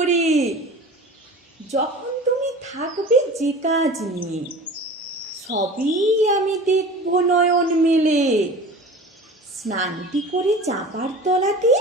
করে। যখন তুমি থাকবে যে কাজ নিয়ে সবই আমি দেখব নয়ন মেলে। স্নানটি করে চাপার তলাতে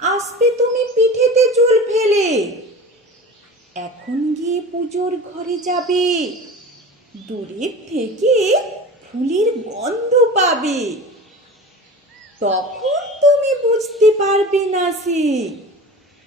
আসবে তুমি পিঠেতে চুল ফেলে। এখন গিয়ে পুজোর ঘরে যাবে, দূরের থেকে ফুলের গন্ধ পাবে। তখন তুমি বুঝতে পারবে না সে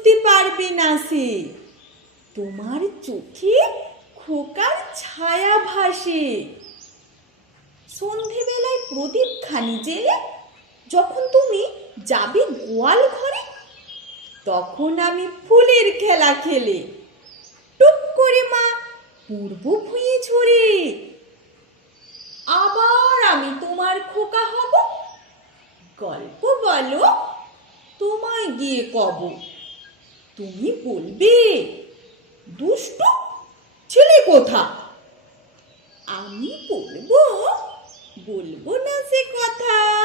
বুঝতে পারবে না সে তোমার চোখে খোকার ছায়া ভাসে। সন্ধেবেলায় প্রদীপ খানি জেলে যখন তুমি যাবে গোয়াল ঘরে, তখন আমি ফুলের খেলা খেলে। টুক করে মা, পূর্ব ভুঁয়ে ঝরে। আবার আমি তোমার খোকা হব। গল্প বলো, তোমায় গিয়ে কব। তুমি বলবে? দুষ্ট ছেলে কোথা? আমি বলব বলব না সে কথা।